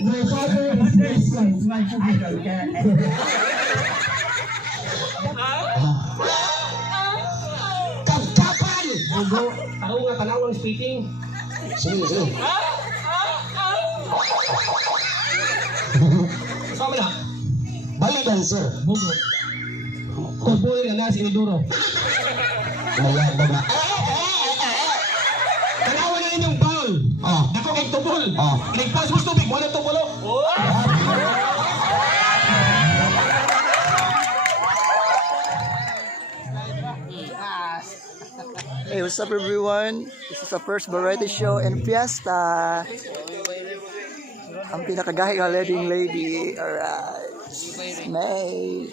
My father is this one. My idol. Kapkapan! Bro, ako nga tanawang speaking. Sige, sige. Sama na. Balikan, sir. Bugo. Kuboy na na si Iduro. Ayan, baga. Tanawan na inyong bowl. Oh. Dako kay tubol. Oh. Nagpas mo tubig, wala tubulo. Hey, what's up everyone? This is the first variety show in Fiesta. Ang pinakagahig na leading lady. Alright. May.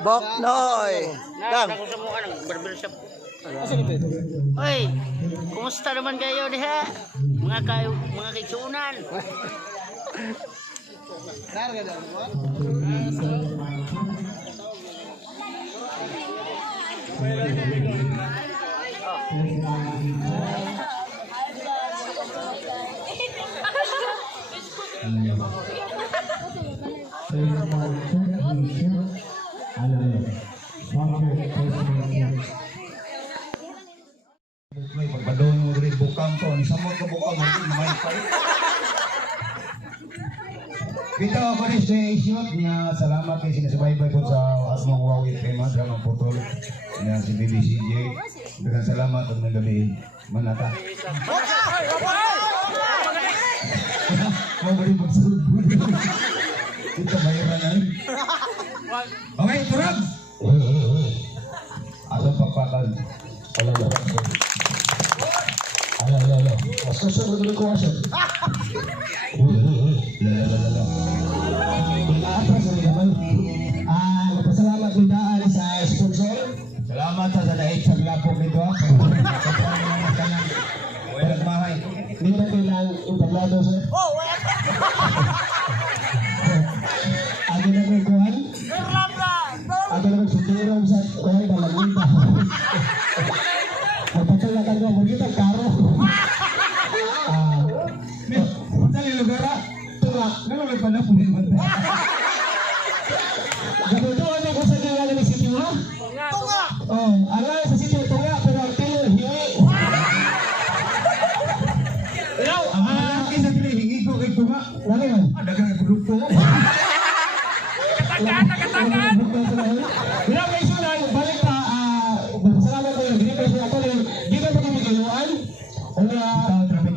Boknoy. Lang. Hoy, kumusta naman kayo diha? Mga kaigsuunan. Pagpadon mo rin bukang to, ni samot ka bukang mo rin, may pala. Bito ako rin sa isyot niya, salamat kay sinasubaybay po sa Asmong Wow FM, Drama Putol, niya si BBCJ. Dengan salamat at nagabi, manata. Mau beri maksud. Kita bayaran ay. Okay, turag. Atong pagpatan. Ala. Mas susunod ko aso. La. Atras rin naman. Magpasalamat din daan sa sponsor. Salamat sa dait sa lapok nito. Pagmahay. Dito bilang entablado sir. Ako na may kuhan. Ako na may sutirong sa kuhan balangita. Magpatulakan ko, magkita karo. Sali lugar ah. Tunga. Nalulog pa na po rin ba? Gabutuan ako sa ginala ni Sitio ha? Tunga! Oh, alay sa Sitio tunga, pero ang tilo hiwi. Ilaw! Ang malaki sa pilihingi ko kay Tunga. Lalo man. Dagang grupo. Bila may sunan, balik pa, magpasalamat ko yung ginipay siya ako ng giba pa kami giluan.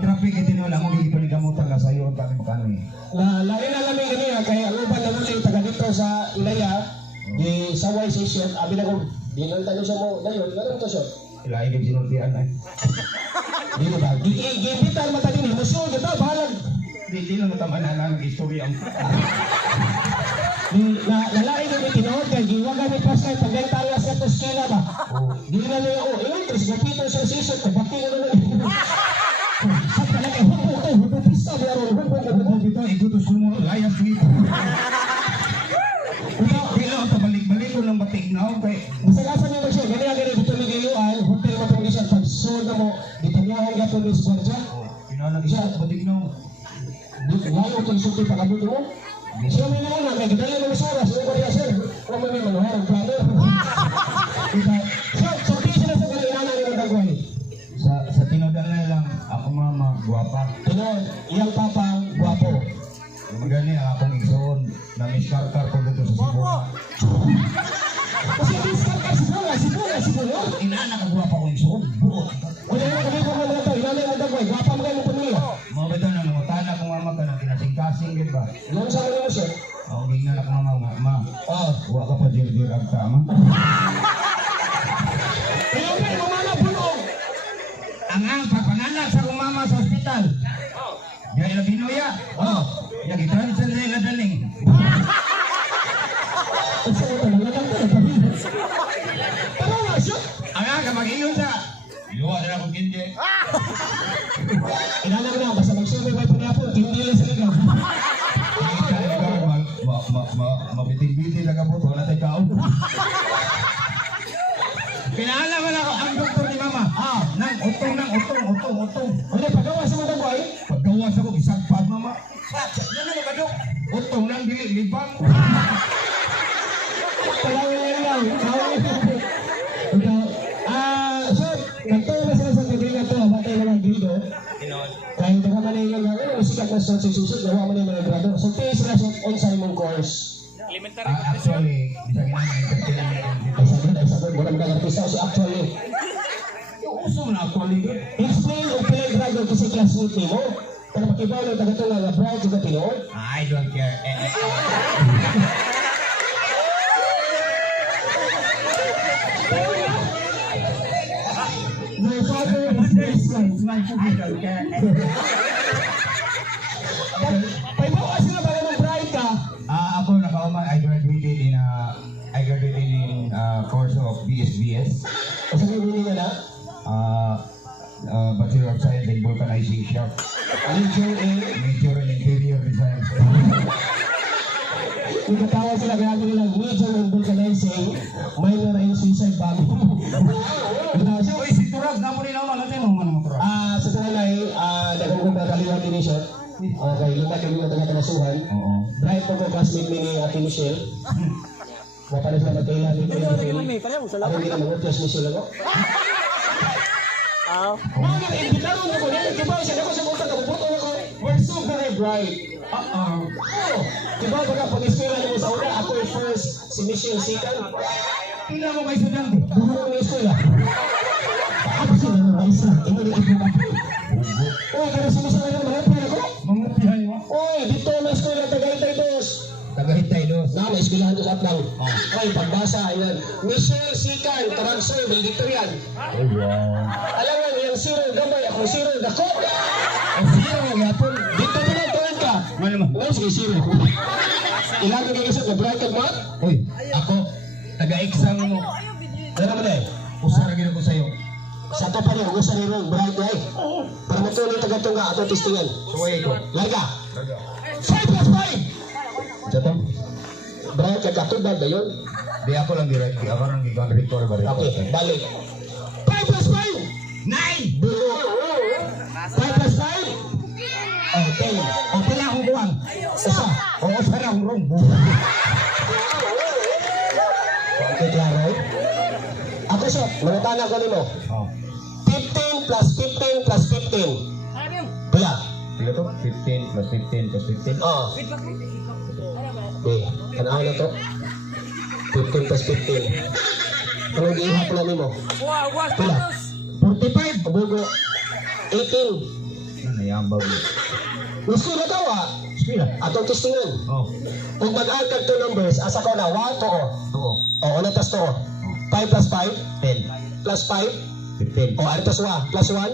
Traffic ito nyo lang, hindi pa nigamutan ka sa'yo ang kami makanoy. Lain na namin ganyan, kaya ang uban naman ay taga dito sa Ilaya, di Saway Station, abi na ko, di lang tanong siya mo, ngayon, ganun to siya. Ilahin yung sinultian ay. Di ba? Gipitan mata din, musuh, ito, bahalag. Hindi lang natamaan na ng istorya ang Lalaki na may tinood kay giwagan ni Pascal pagay talas na toskila ba? Di na niya ako, terus gapito sa sisot, kabati na naman. Sa talaga, hubo pista, meron, hubo. dito, igutos ko mo, layas dito. Bila ang tabalik-balik ko ng batignaw kay Masagasan niya siya, ganyan dito ni Giluan, hotel mo itong siya, pag-sold na mo, dito niya ang gato ni Sparja. pinanag isa at batignaw. Lalo itong sulti pagkabuto mo. Siya may naman, may gadala ng isura, siya ko niya sir, kung may manuhar ang plano. Siya, sulti siya sa ganyan na ng dagway. Sa tinodan na lang, ako mama, guwapa. Tinood, iyang papa, guwapo. Magani ang akong igsoon na miskarkar ko dito sa Cebu. Kasi discount ka siguro. Inana ka guwapa ko igsoon. Buot. O dahil kami ko mga ito, ilalay ang dagway, guwapa mo kayo mo pamilya. Mga bito na namutana kong mama ka na kinasing-kasing, di ba? Ilan sa mga mo sir? Ako gingan ako mama nga, ma. Huwag ka pa jir-jir ang tama. Ilan kayo mamana bulong. Ang papanganak sa akong mama sa ospital. Yan ila binuya. Yan i-transfer na ila daling. Kasi ito, nalalang ko, nagpamilya. Tara nga siya. Ang ka mag-iyon sa. Iluwa na akong kindi. Inala mo na, basta mag-survey may panapon, hindi lang sa ligaw. Mabitig-bitig na kapot, wala tayo kaon. Pinaalam ako ang doktor ni mama. Nang utong. Ano, paggawa sa mga dagway? Paggawas ako, isang pad mama. mo kadok? Utong lang dili libang. Palawin lang. Ikaw, so, nagtawa na sila sa kagringan to, batay na ng grido. Kaya hindi ka manilang nga, sikat na sa susunod, gawa mo na yung mga grado. So, tayo sila sa on-Simon course. Actually, bisa ginawa Ay sabi, wala mga artista si actually. uso mo na actually. Explain o pinag grado kasi classmate ni mo. Kaya makibaw ng taga ito nga, bright juga tinood. I don't care. My father is this one. Paibawa sila ba ng bright ka? Ako nakauman, I graduated in course of BSBS, Kasi may meaning na na? Bachelor of Science in Vulcanization, Major A. major in interior design. Yung katawa sila kaya nila major in vulcanizing, minor in suicide bombing. So, Uy, si Turag, namo rin naman, natin mo naman Turag. sa tunay, nagagawin na kaliwan din siya. Okay, lima kayo na taga-tanasuhan. Oo. Bright po ko classmate ni Ate Michelle. Wala na sila magkailan ni Michelle. Ako hindi na mag-uplas Michelle ako. Mga nag-imbitaron ako na nagkibaw siya. Ako sa punta, kapuputo ako. We're so very bright. Diba baka pag-eskwela mo sa una, ako yung first, si Michelle Sikan. Tingnan mo kay Sudang. Buhuro ng eskwela. Ako sila ng maestra. Ito na ito na. Uy, kaya si Michelle na mga ako. Mga pihay mo. Uy, dito na eskwela, Tagaytay dos. Tagahitay dos. Na, may eskwelahan dos at lang. Ay, pagbasa, ayan. Michelle Sikan, Taragsoy, Valedictorian. Oh, wow. Alam mo, yung zero gamay, ako zero dako. Ang sino nga yapon. Dito na lang, tuwan ka. Ano naman? Ano, sige, zero. Ilan ka kayo sa bright at mat? Uy, ako, taga-exam mo. Ano naman eh? Usara gina ko sa'yo. Sa to pa rin, gusto rin yung bright ay. Para matuloy taga-tunga nga ato testingan. Suway ko. Larga. 5 plus 5! Sato? Bright ka katubad ba yun? Di ako lang direct. Di ako lang gigang rector ba rin? Okay, balik. 5 plus 5! 9! Bulo. 5 plus 5? Oh, 10. O pala akong buwang. Isa. Oo, sarang rong. Okay, klaro. Ako siya, manutana ko nimo. Oh. 15 plus 15 plus 15. Pula. Sila to? 15 plus 15 plus 15. Oh. Okay, kanaan na to. 15 plus 15. Anong giihap na nimo? Pula. 45. Bugo. 18. Ano nayambag mo? Gusto na daw ah. Sila? Atong testingan. Oh. Kung mag-add ka 2 numbers, asa ko na 1 to o. Oo. O, ano tas to o? 5 plus 5 10. plus 5. 15. O, ano tas 1? Plus 1?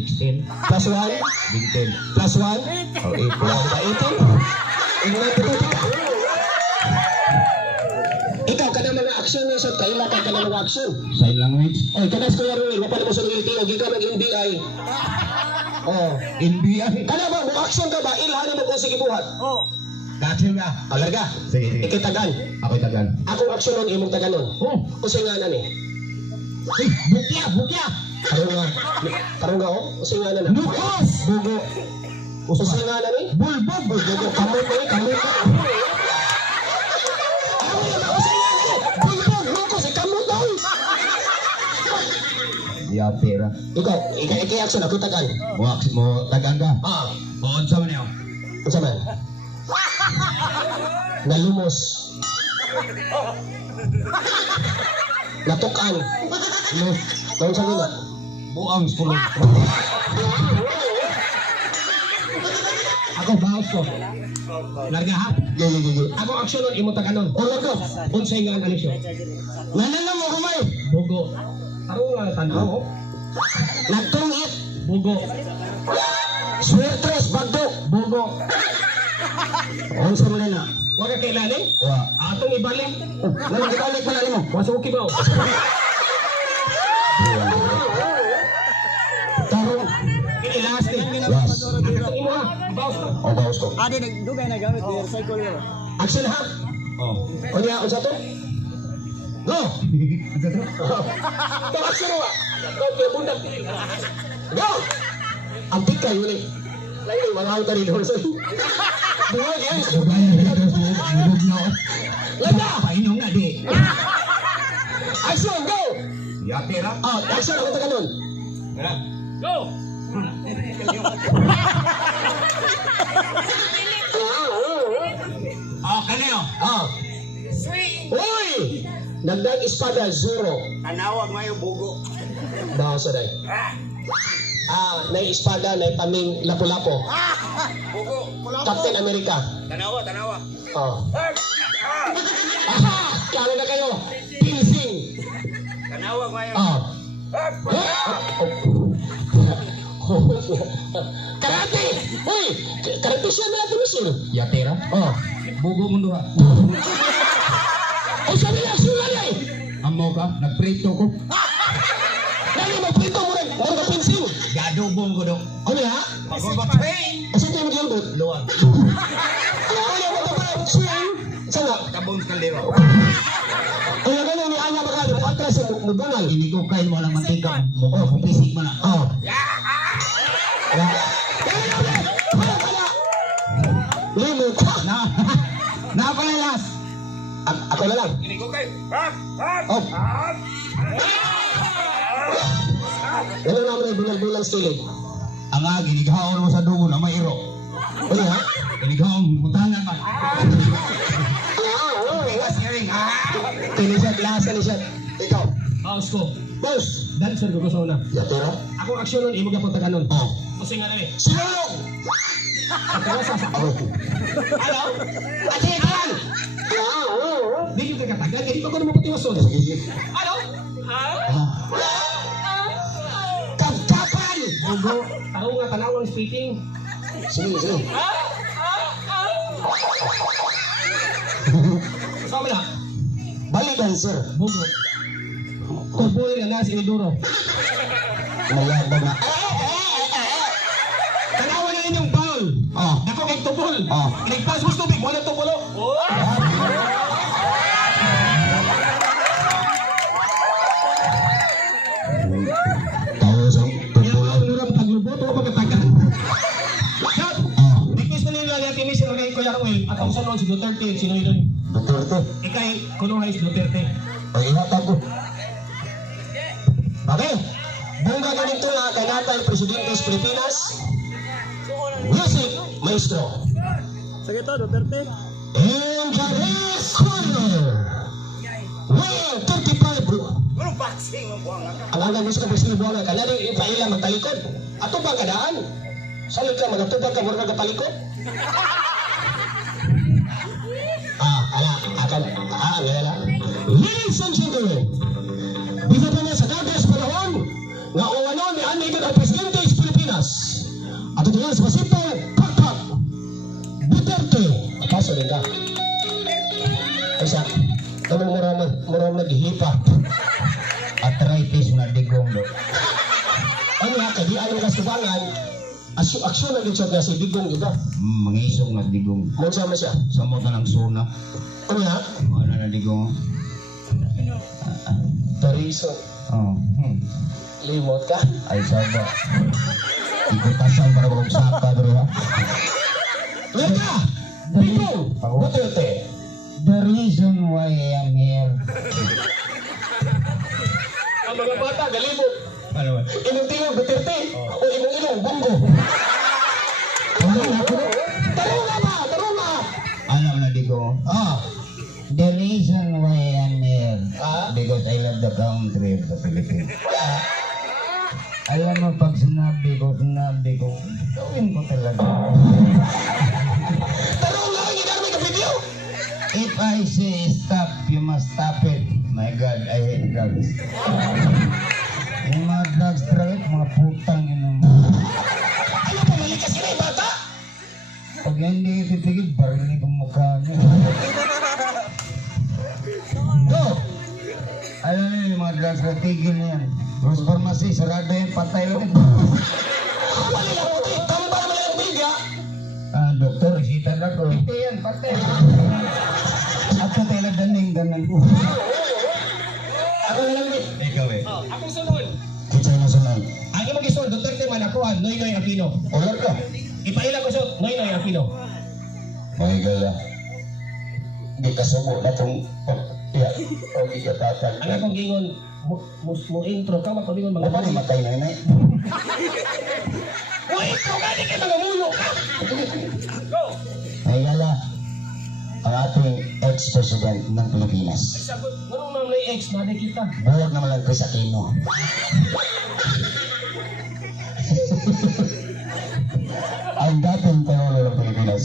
16. Plus 1? 20. Plus 1? O 8 O, plus. diba 18? Ingnan ko to. Ikaw, ka na mga action na sa kaila ka na mga action. Sign language. O, kanas ko yan rin. Wapala mo sa LTO. Ikaw nag-NBI. O. NBI. Kana ba, mo action ka ba? Ilhanin mo kung sige buhat. Katil ka. Alarga. Sige, sige. Ikitagan. Ako'y tagal. Akong action nun, imong taganon. Oh. Kasi nga na ni. Hey, bukya, bukya. Karong nga o? Kasi nga na na. Lukos. Bugo. Kasi nga na ni. Bulbog. Bugo. Kamot ko eh. Kamot ko. Ano yun? Kasi nga na ni. Bugo. Lukos. Kamot daw. Ya, pera. Ikaw. Iki-action. Ako tagan. Wax mo, tagang ka. Ah. Buon sa maniyo. Unsa man? Nalumos. Natukan. Lus. Naunsa nila? Buang sulod. Ako, baos ko. Larga ha? Gigi. Ako action nun, imong taganon. O larga. Unsay nga ang alisyo? Nanala mo kumay. Bugo. Ano nga tanaw? Nagtungit. Bugo. Swertres, bagdok. Bugo. Ang sa mga na. Huwag ka kailali? Wa. Atong ibalik. Nalang ibalik pala mo. Masuk kibaw. Tarong. Ilasti. Yes. Atong imo ha. Baos ko. O baos ko. Adi nagdugay na gamit di recycle yun. Action ha. Oh. O niya, unsa to? Go! Ito action mo ha. Go, bundag. Go! Ang pika yun eh. Lain, mga auto rin. Dungog yan. Ugaya na ito sa nilog na. Landa! Painom na di. Action, go! Yate ra. Oh, action, ako taga nun. Oh, kanino? Ah. Uy! Nagdag espada, 0. Tanawag mayo bugo. Bawa sa day. Na espada, na taming lapu-lapo. Bugo. Captain America. Tanawa. Oh. Aha! Klaro na kayo. Pinsing. Tanawag mayo. Ah. Karate! Uy! Karate siya na ito misil. Yate ra. Oh. Bugo mo duha. Oh, sabi niya, sila niya eh. Amo ka, nagprito ko. Dali, magpinto mo rin. Mura ka pinsing. Gadubong ko do. Ano ya? Pagbabatrain. Kasi ito yung gilbot. Luwag. Ano yung mga swing? Sana? Tabong kaldero. Kaya ganyan ni Anya Bakali, mo atras sa mubungal. Ini ko kain mo lang mantika. Mo ko pisik man. Oh. Limot. Na pala last. Ako na lang. Ini ko kay. Oh. Ano naman ay bunal-bunal stilig? Ang ginighaon mo sa dugo na may iro. Ano ha? Ginighaon mutangan man. Tinisat, lasa ni Shat. Ikaw. Paus ko. Boss. Dancer ko gusto na. Yatira. Ako aksyon nun, imo ka punta kanon. Oh. Kasi nga namin. Sinulog! Ano? Ati, kalan! Di yung katagal, hindi pa ko naman patiwason. Ano? Kapkapan! Bugo. Ako nga tanawang speaking. Sige. Sama na. Balikan, sir. Bugo. Kuboy na na si Iduro. Mayabag na. Tanawan na inyong foul. Oh. Dako kay tubol. Oh. Nagpas mo tubig, wala tubulo. Tayo sa Kaya ako nurang paglubot o pagkatagal. Shot! Dikis na nila niya tinis sila kay Kuya Ruel at ang sunod si Duterte at sino yun. Duterte. Ikay, kuno hay si Duterte. Ay, ihatag ko. Okay. Bongga ganito na kay natay Presidente sa Pilipinas. Music, maestro. Sige to, Duterte. In the race corner. Well, 35 bro. Ano boxing ang buwang ka? Ang hanggang gusto ko sila buwan ka na rin ipaila magtalikod. Ato bang kadaan? Salit ka magatubag ka mura ka talikod? Ngayala. Ladies and gentlemen, bisa pa na sa dagas panahon nga uwano ni Andy ang Presidente sa Pilipinas. At ito yan sa Pasipong Pakpak Duterte. Paso din ka. Kasi, marang naghihipa. Arthritis na digong do. Ano nga, kaya anong kasubangan, aksyon na din siya na si Bigong juga. Mangisong na digong. Magsama siya. Samot na ng suna. Ano nga? Ano na digong? Tariso. Oh. Limot ka. Ay saba. Ikutasan para kung saka bro ha. Lenda! Bigong! Duterte. The reason why I am here. Ang mga bata, galibot. Ano ba? Inong-tingog, Duterte. O inong-inong, bongo. Tarunga! Alam na digong. The reason why I am here. Ah? Because I love the country of the Philippines. Alam mo, pag sinabi ko, gawin ko talaga. Tarunga ang ginamit ng video. If I say stop, you must stop it. My God, I hate drugs. Yung mga drugs, mga putang yun. Ano pa, malikas ka na yung bata? Pag hindi titigil, barinig ang mukha niya. Go! Alam niyo yung mga drugs na tigil na yan. Rose Pharmacy, sarado yan, patay ulit. Mali lang mo, kami para mali ang media. Doktor, isita na ko. Patay yan, patay. At patay lang daning ko. Ako na lang, Ikaw eh. Akong sunod. Kita na sunod. Ang imong gisod, Duterte man ako, Noynoy Aquino. Ular ka. Ipaila ko siya, Noynoy Aquino. Mga gala. Hindi kasubo na itong pagpiya o ikatatan. Ang akong gingon, mo intro ka, makalingon mga Ano bali. matay na yun eh? Mo intro ka, di kayo mga mulo ka! Mga gala, ang ating ex-president ng Pilipinas. Sagot, marunong naman na yung ex, naday kita. Buwag naman lang Chris Aquino. Ang dating Pangulo ng Pilipinas,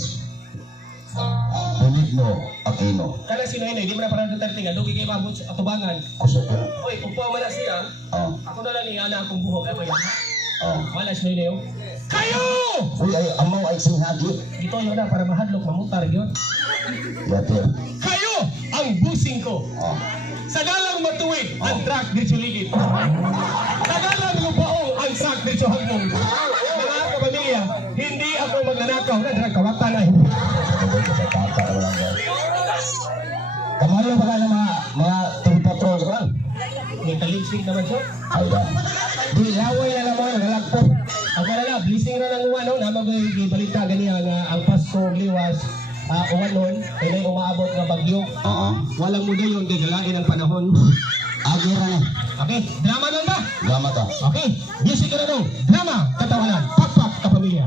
Benigno Aquino. Kala sino yun, di mo na parang Duterte nga, dugi kayo mabot sa atubangan. Kusog ko. Oy, kung pa man na siya, Oh, ako na lang niya na akong buhok, ako yan. oh. Wala siya yun. Kayo! Uy, ay, amaw ay singhagi. Dito yun na, para mahadlok, mamutar yun. Yatir. Kayo ang busing ko. Oh. Sa galang matuwid, ang truck dito ligid. Sa galang lupaong, ang truck dito hanggang. Mga kapamilya, hindi ako magnanakaw na drag kawatan ay. Kamalo ba ka ng mga team patrol ko? May kalipsing naman siya. Ay, da. Di, laway na naman, nagalagpo. Ako na lang, blessing na ng uwan, no? Namagay balita ganyan nga ang Pasko, Liwas, uwan nun, ay may umaabot na bagyo. Oo. Walang muda yun, gagalain ang panahon. Agira na. Okay, drama lang ba? Gama to. Okay, music na daw. Drama, katawanan, pakpak, kapamilya.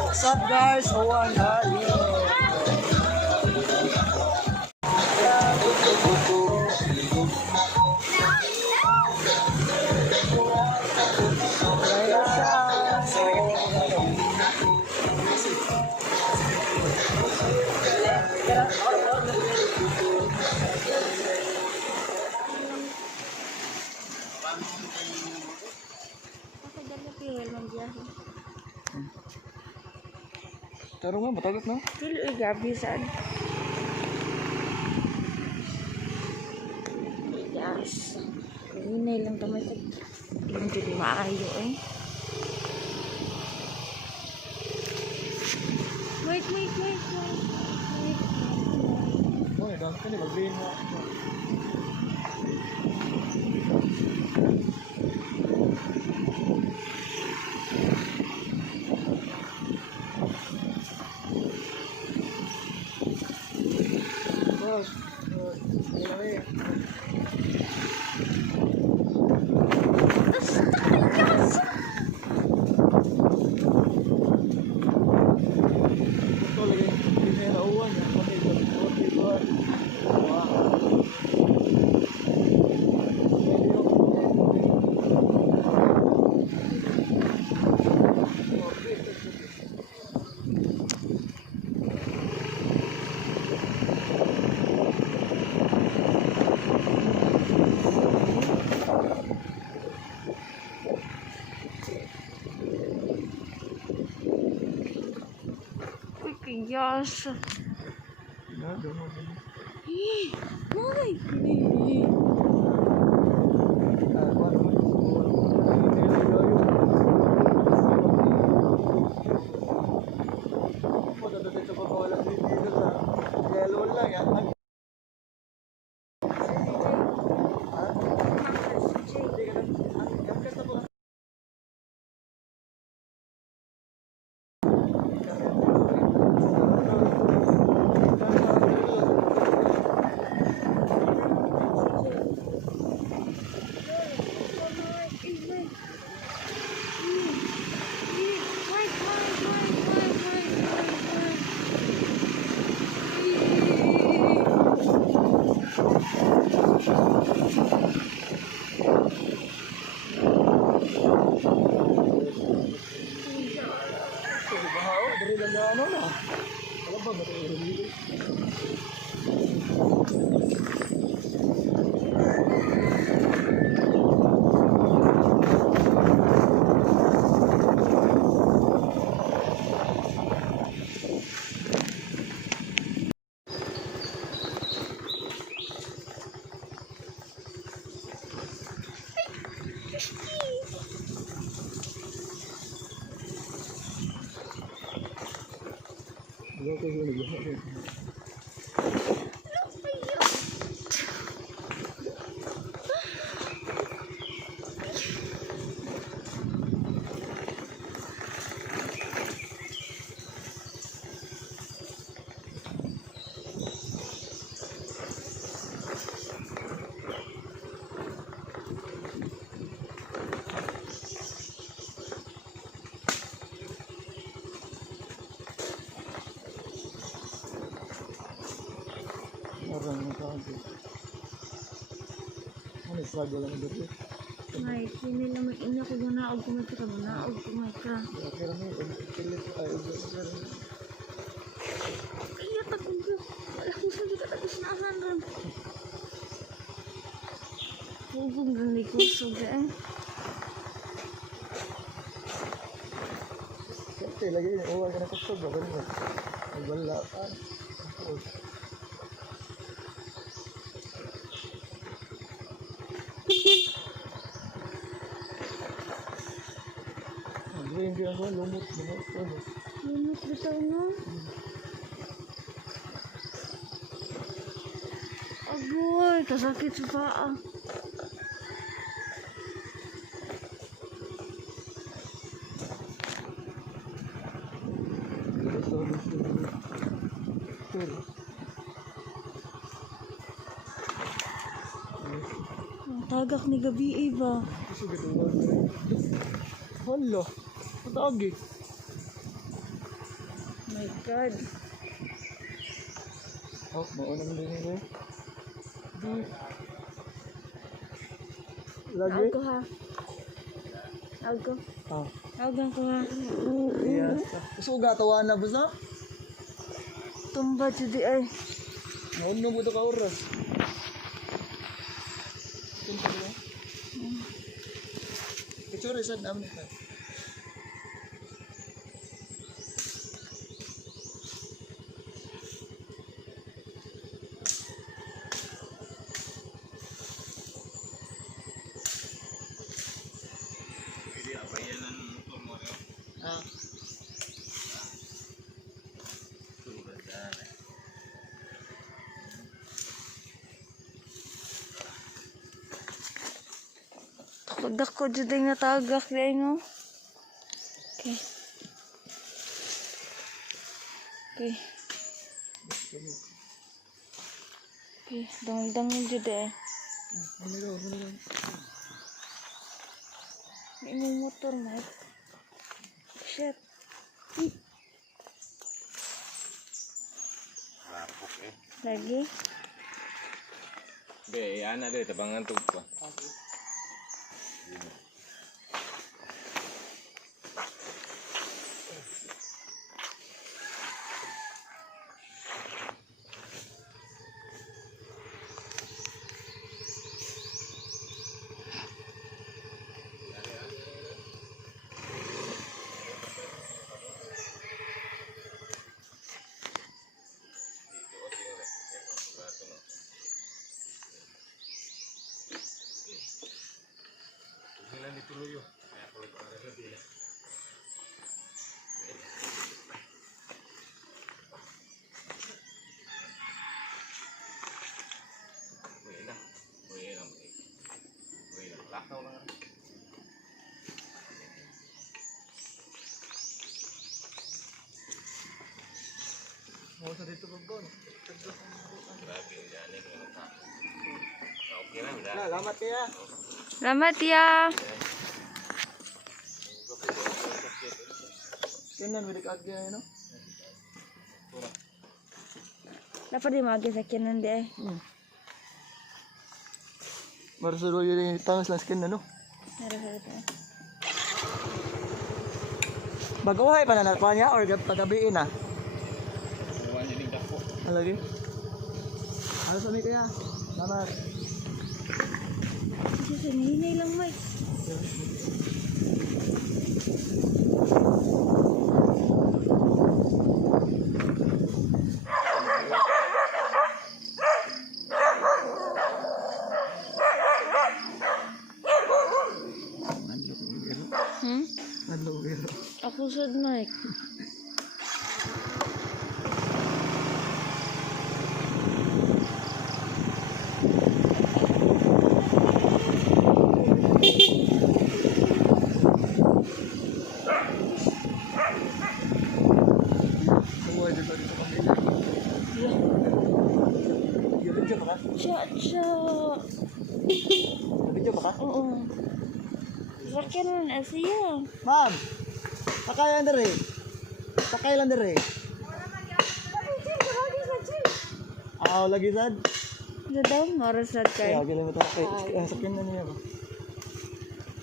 What's up guys? How are you? Tarong nga, matagap na. Dili ay gabi sad. Yes. Hinay lang kami sa hindi jadi maayo eh. Wait. Oy, dapat ka ni mag-green mo. Yes. Ano struggle lang dito? May, sini lang mag-ina ko manaog ko may ka. Manaog ko may ka. Pero may pilit ay Kaya takong ko. Wala ko sa kita tapos naasan ron. Hugong rin may kusog eh. Siyempre, lagi yun. Uwa ka na kusog. Bakit mo? Wala ka. Hindi ako. Lumot. Lumot bitaw no? Agoy, kasakit sa paa. Ang tagak ni gabi ba? Hala. Matagi. My God. Oh, maunang din ito. Lagi? Tawag ko ha. Tawag ko. Ah. Tawagan ko ha. Yes. Gusto ko gatawan na basta? Tumba judi ay. Maunong mo ito ka oras. Kecuri sad namin ito. Ah. Pagdak ko judi nga tagak di ay no. Okay. Okay. Okay, dang judi ay. May mo motor Mike. Shit. Lagi? Be, ana deh, tabangan tuh. Mau sa dito babon. Salamat kaya. Selamat ya. Kenan wala ka agya no? Dapat di magi sakinan di ay. Marsulo yun tangas lang skin na no? Nara-nara. Baguhay pa na nakuha niya or pagabiin na? Lagi? Ano sa kaya? Salamat. Kasi hinay lang Mike. Nadlogero. Ako sad Mike. Buhay dito dito pamilya. Video pa ka? Cha. Video pa ka? Oo. Sakinan na siya. Ma'am. Sakay lang dere. Sakay lang dere. Lagi sad. Ano daw? Marasad kay. Kaya gila mo ito. Kaya sakyan na niya ba?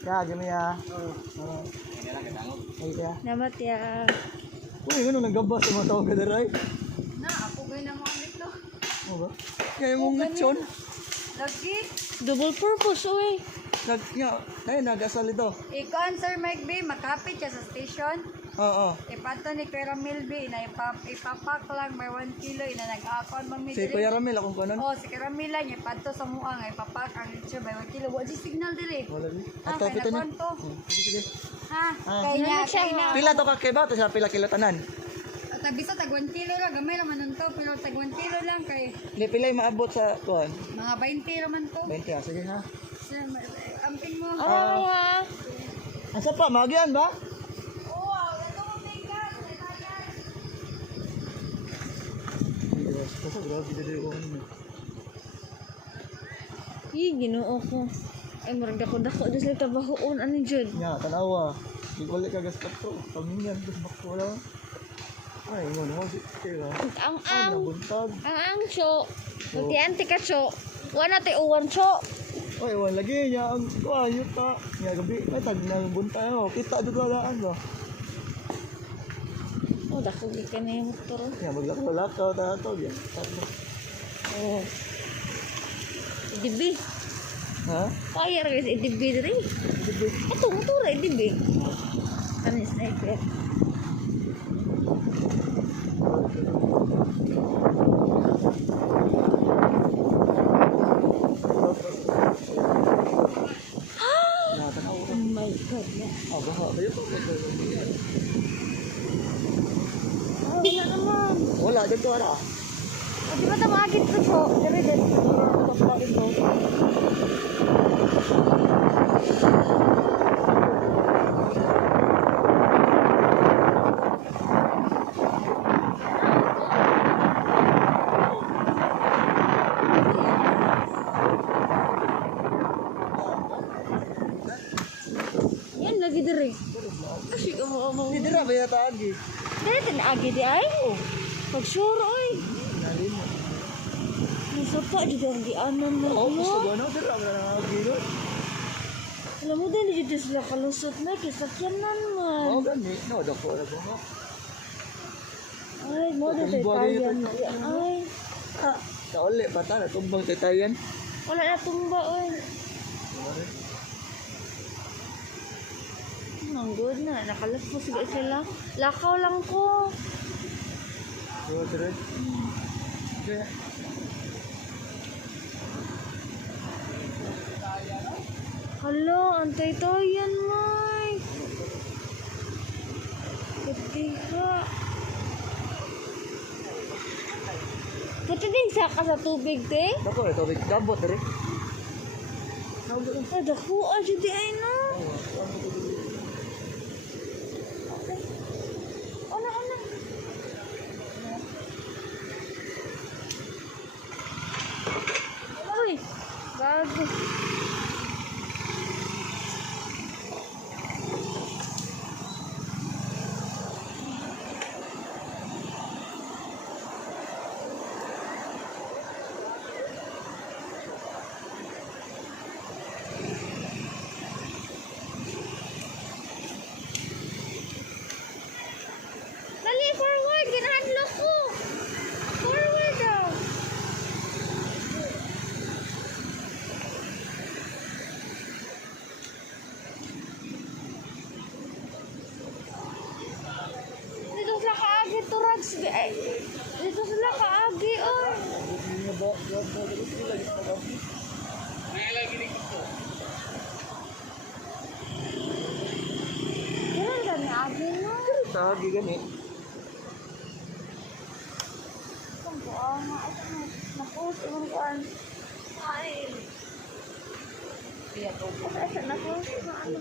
Kaya gila ya. Ay kaya. Namat ya. Uy, gano'n naggabas sa mga tawag ka daray. Na, ako gay na mga nito. Ano ba? Kaya mong lechon. Lagi. Double purpose, uy. Nag-asal ito. Ikaw, Sir Mike B, makapit siya sa station. Oo. Ipato ni Kuya Ramil B, na ipapak lang by 1 kilo, na nag-akon bang Si Kuya Ramil, akong kanon. Oh, si Kuya Ramil lang, ipato sa mua, nga ipapak ang lechon by 1 kilo. Wala signal dili. Wala ni. Ah, Ato, kaya pito ni. nakonto. Sige, sige. Ha? Kaya Pila to ka kibaw, tapos pila kilo tanan. Tabiso, tag 1 kilo lang. Gamay naman nun to, pero tag 1 kilo lang kay Hindi, pila yung maabot sa kuhan. mga 20 naman to. 20, sige ha. Sir, amping mo. Okay ha. Asa pa, magyan ba? Kasi grabe dito ko. Ih, ginoo ko. Ay, marag dako-dako. Diyos lang tabahoon. Ano dyan? Nya, tanawa. Di ko ka gaskat to. Paminyan, tapos bako lang. Ay, mo no, kaya. Ang Nabuntag. Ang cho. Magti-anti ka cho. Wala tayo uwan cho. Oy, wala lagi niya ang kuayo ta. Nya gabi, ay tag na buntag oh. Kita dito daan ba? Oh, dako ka na yung motor. Nya maglakaw ta to ya. Oh. Idibi. Ha? Kaya rin idibi rin. Ito, motor idibi. Ano yung sniper? Oh my God. Ah, baha ba yun? Oh, na naman. Wala dito ara. Di ba tamagit ko cho? Dari, dari. Kapagin ko. Yan lagi dari. Asik mo. Di dira ba yata agi? Dari tinagi di ay. Pagsuro ay. Nalin mo. Nasapa juga ang dianan mo. Oh, gusto ba na dira ba na agi no? Alam mo din, dito sila kalusot na, kisakyanan man. Oh, gani. No, dako na ba? Ay, mo na tayo-tayan. Ay, Kauli pa ta na tumbang tatayan. wala na tumba, oy. Ang good na, nakalaspo sila. Lakaw lang ko. Oh, dire. Kaya Hala, antay-tayan, May. Katiha. Pati din saka sa tubig, te. dako ito big gabot dire. Ay, dako, ay, di ay na. Ano, ano? Uy, bago. Dali, forward! Ginahadlock ko! Forward daw! Dito sila kaagi to, Rags. Ay, dito sila kaagi, oy. Ganun ka ni agi, no? Tagi gani. Kung buang nga, napost, ibang kuan. Ay. Asa napost na ano?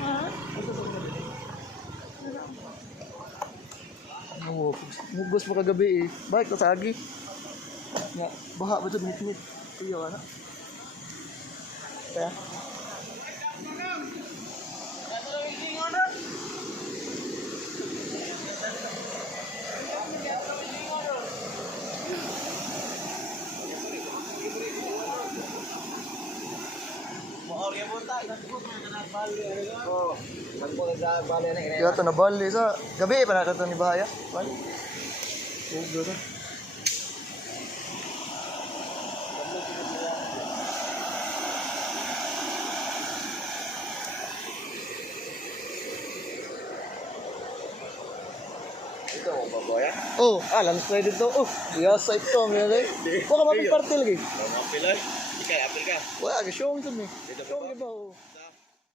Ha? Oh, mugos mo kagabi eh. Bakit ko sa agi? Nga, baha ba ito minit-minit? Iyo, ano? Kaya? Kaya ito na bali sa gabi pa na ito ni Bahaya. Bali. Ugo na. Oh, landslide dito. Oh, biyasa ito, mga baka mapiparte lagi. Apil eh. Ikaw, apil ka. Wala, show mo ito, eh. Show mo ba, oh.